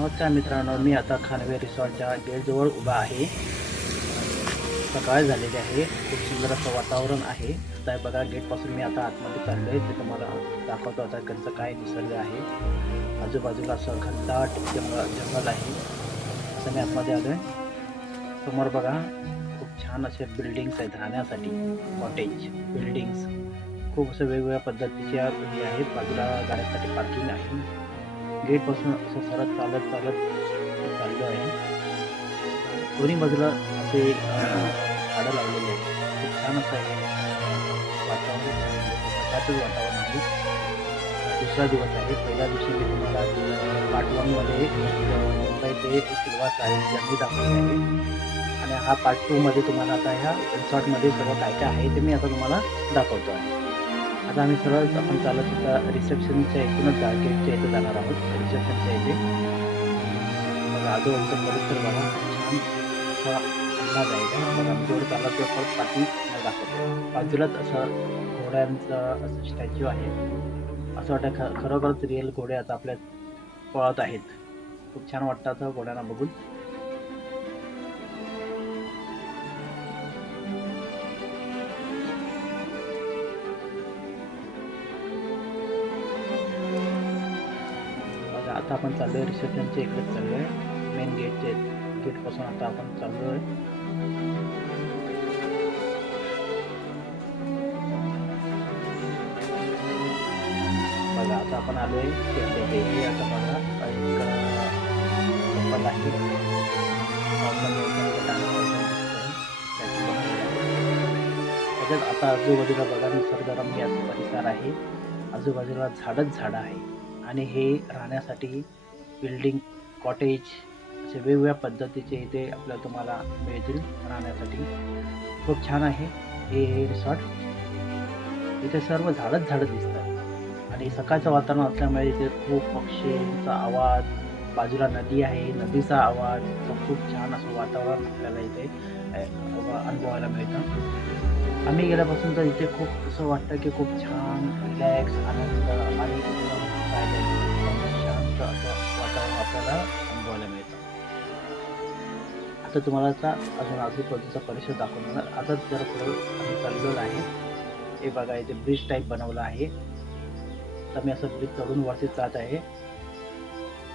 नमस्कार मित्रांनो, मी आता खानवे रिसॉर्टच्या गेटजवळ उभा आहे. सकाळ झालेली आहे. खूप सुंदर असं वातावरण आहे. आता बघा, गेटपासून मी आता आतमध्ये चाललोय. ते तुम्हाला दाखवतो आता इकडचं काय निसर्ग आहे. आजूबाजूला असं घनदाट जंगल आहे. असं मी आतमध्ये आलोय. समोर बघा, खूप छान असे बिल्डिंग्स आहेत राहण्यासाठी. कॉटेज बिल्डिंग्स खूप असं वेगवेगळ्या पद्धतीच्या हे आहेत. बाजूला गाड्यांसाठी पार्किंग आहे. गेटपासून असं सरळ चालत चाललो आहे. दोन्ही बाजूला असे झाडं लावलेली आहेत. खूप छान असं आहे वातावरण. सकाळचंच वातावरण आहे. दुसरा दिवस आहे. पहिल्या दिवशी मी तुम्हाला पार्ट 1मध्ये मुंबई ते सिल्वासा जर्नी दाखवली आहे आणि हा पार्ट 2मध्ये तुम्हाला आता ह्या रिसॉर्टमध्ये सर्व काय काय आहे ते मी आता तुम्हाला दाखवतो आहे. आता आम्ही सरळ आपण चालत आता रिसेप्शनच्या इथूनच गेटच्या इथे जाणार आहोत. रिसेप्शनच्या इथे बघा, आजूबाजूचा परिसर बघा, खूप छान असा आल्हाद आहे. बघा, मी जेवढं चालत तेवढं परत पाठी मला दाखवतो. बाजूलाच असं घोड्यांचं असं स्टॅच्यू आहे. असं वाटतं खरोखरच रिअल घोडे आता आपल्या पळत आहेत. खूप छान वाटतं आता घोड्यांना बघून. बघा, आता आपण चाललोय रिसेप्शनच्या इकडेच चाललोय. मेन गेटपासून आता आपण चाललोय. बघा, आता आपण आलोय गेटच्या इथे. हे आता बघा, एक चप्पल आहे. पावसामुळे याच्यामध्ये टांगलेलं दिसतंय. स्टॅच्यू बनवलेला आहे. त्याच्यात आता आजूबाजूला बघा, निसर्गरम्य असं परिसर आहे. आजूबाजूला झाडच झाडं आहे आणि हे राहण्यासाठी बिल्डिंग, कॉटेज असे वेगवेगळ्या पद्धतीचे इथे आपल्याला तुम्हाला मिळतील राहण्यासाठी. खूप छान आहे हे रिसॉर्ट. इथे सर्व झाडच झाडं दिसतात आणि सकाळचं वातावरण असल्यामुळे इथे खूप पक्षींचा आवाज, बाजूला नदी आहे, नदीचा आवाज, असं खूप छान असं वातावरण आपल्याला इथे अनुभवायला मिळतं. आम्ही गेल्यापासून तर इथे खूप असं वाटतं की खूप छान रिलॅक्स, आनंद आणि एकदम सायलेंट, एकदम शांत असं वातावरण आपल्याला अनुभवायला मिळतं. आता तुम्हाला आता अजून आजूबाजूचा परिसर दाखवणार. आता जरा पुढे आम्ही चाललेलो आहे. हे बघा, इथे ब्रिज टाइप बनवलं आहे. तर मी असं ब्रिज चढून वरती जात आहे.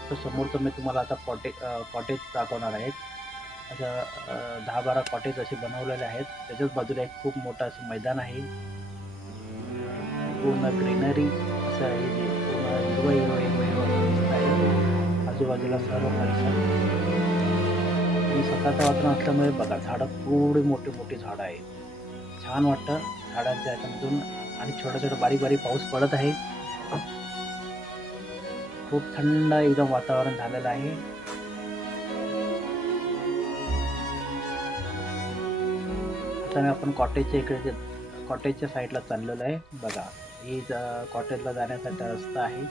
तर समोरचं मी तुम्हाला आता कॉटेज दाखवणार आहे. असं 10-12 कॉटेज असे बनवलेले आहेत. त्याच्याच बाजूला एक खूप मोठं असं मैदान आहे. पूर्ण ग्रीनरी असं आहे, जे पूर्ण हिरवं असं दिसत आहे. आजूबाजूला सर्व परिसर आणि सकाळचं वातावरण असल्यामुळे बघा, झाडं केवढी मोठी झाडं आहेत. छान वाटतं झाडांच्या ह्याच्यामधून आणि छोटा बारीक पाऊस पडत आहे. खूप थंड एकदम वातावरण झालेलं आहे. आता मी आपण कॉटेजच्या साईडला चाललेलो आहे. बघा, ही कॉटेजला जाण्यासाठी रस्ता आहे.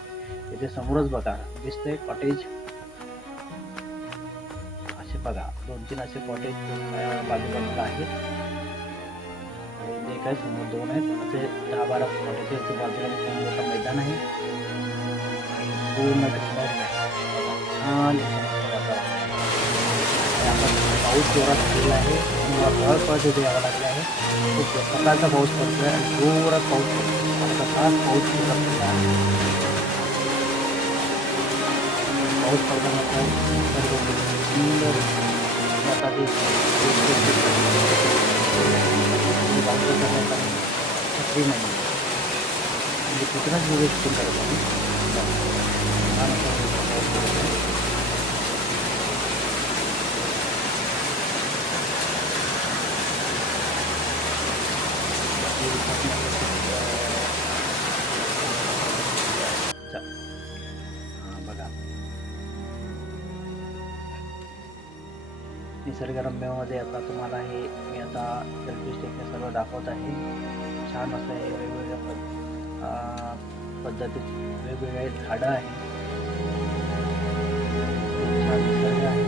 इथे समोरच बघा दिसतंय कॉटेज. असे बघा, 2-3 असे कॉटेज बाजूला आहेत आणि ते काय समोर 2 आहेत. असे 10-12 कॉटेजच्या बाजूला खूप मोठं मैदान आहे आणि पूर्ण ग्रीनरी आहे. बघा, छान एकदम असं वातावरण आहे. आणि आता पाऊस जोरात झालेला आहे आणि मला पळत इथे यावं लागलं आहे. खूप सकाळचा पाऊस पडतोय आणि जोरात पाऊस पडतोय. अर्धा तास पाऊस पूर्ण पडला आहे आणि पाऊस पडताना आता निसर्ग किती सुंदर आता ते आणि पावसाच्या टायमाला छत्री नाही आहे. म्हणजे तिथूनच व्हिडिओ शूटिंग करत आहे. बघा, छान असा पाऊस पडत आहे. हे रिसॉर्टमध्ये खूप बघा, निसर्गरम्यमध्ये आता तुम्हाला हे मी आता सेल्फी स्टिकने सर्व दाखवत आहे. छान असं हे वेगवेगळ्या पद्धतीत वेगवेगळे झाडं आहेत. खूप छान निसर्ग आहे.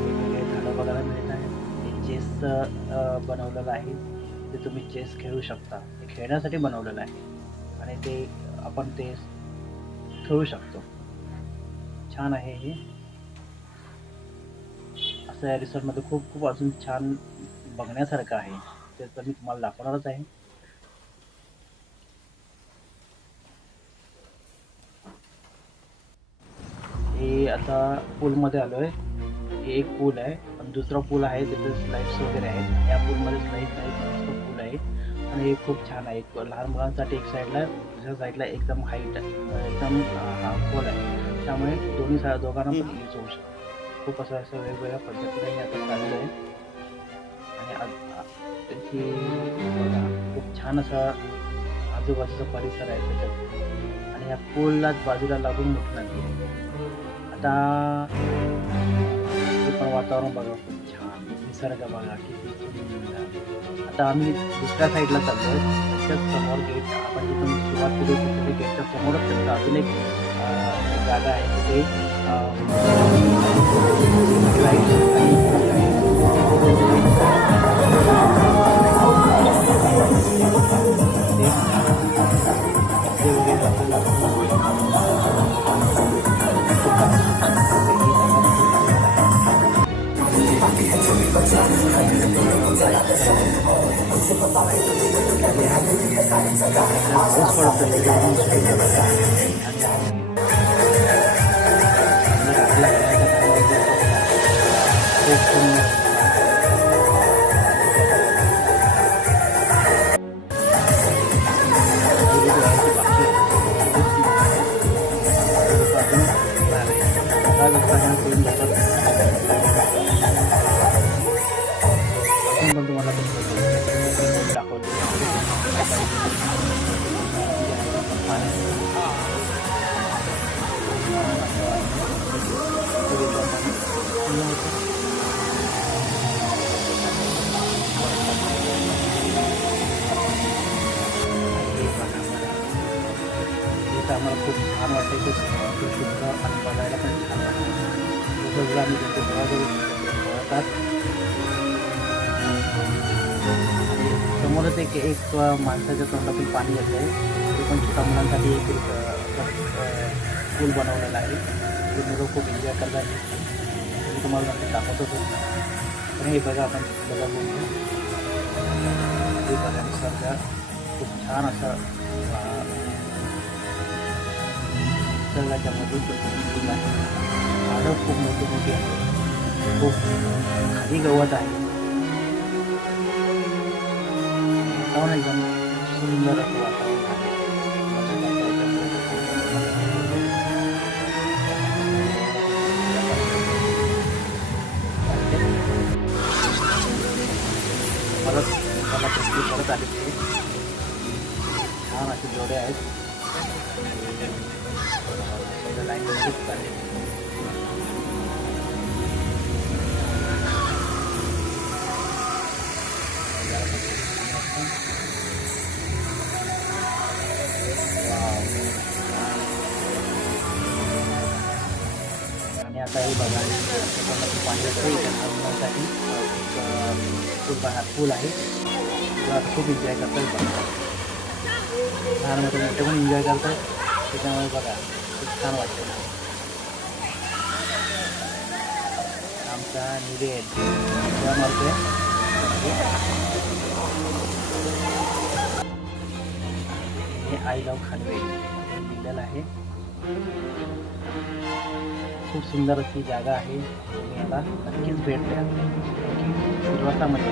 वेगवेगळे झाडं बघायला मिळत आहेत. हे चेसचं बनवलेलं आहे. ते तुम्ही चेस खेळू शकता. ते खेळण्यासाठी बनवलेलं आहे आणि ते आपण ते खेळू शकतो. छान आहे हे. असं या रिसॉर्टमध्ये खूप खूप अजून छान बघण्यासारखं आहे. ते तर मी तुम्हाला दाखवणारच आहे. हे आता पूलमध्ये आलोय. हे एक पूल आहे आणि दुसरा पूल आहे तिथे स्लाइड्स वगैरे आहेत. या पूलमध्ये स्लाइड नाही, मस्त पूल आहे आणि हे खूप छान आहे. लहान मुलांसाठी एक साईडला, दुसऱ्या साईडला एकदम हाईट एकदम खोल आहे. त्यामुळे दोघांना पण यूज होऊ शकतो. खूप असं वेगवेगळ्या पद्धतीने हे आता चाललं आहे आणि त्याची बघा खूप छान असा आजूबाजूचा परिसर आहे त्याच्यात आणि या पूललाच बाजूला लागून मोठी नदी आहे. आता हे पण वातावरण बघा खूप छान, निसर्ग बघा किती सुंदर. आता आम्ही दुसऱ्या साईडला चाललोय. त्याच्याच समोर गेट आपण जिथून सुरुवात केली तिथे गेटच्या समोरच त्यांचं अजून एक जागा आहे तिथे स्लाइड्स आम्हाला खूप छान वाटतं की शुद्ध आणि बघायला पण छान वाटतं. जसं आम्ही त्यांचे पळतात आणि समोरच एक माणसाच्या तोंडातून पाणी येत आहे. ते पण छोट्या मुलांसाठी एक पूल बनवलेला आहे. ते मुलं खूप एन्जॉय करतात. मी तुम्हाला नंतर दाखवतच होतो. पण हे बघा आपण बघा बोलतो हे बघा निसर्ग खूप छान असं निसर्गाच्या मधून फुल आहे. झाडं खूप मोठी मोठी आहेत. खूप खाली गवत आहे. वातावरण एकदम सुंदर असं वातावरण आहे. परत आले ते छान असे जोडे आहेत. लाईन खूप चालली. आणि आता हे बघा पाणी मुलांसाठी पूल आहे. आता खूप एन्जॉय करतात बघा. लहान मोठे पण एन्जॉय करतात. त्याच्यामुळे बघा खूप छान वाटतं. आमचा निवेद मारतोय. हे आय लव्ह खानवे हे लिहिलेलं आहे. खूप सुंदर अशी जागा आहे. तुम्ही याला नक्कीच भेट द्या. सुरुवातामध्ये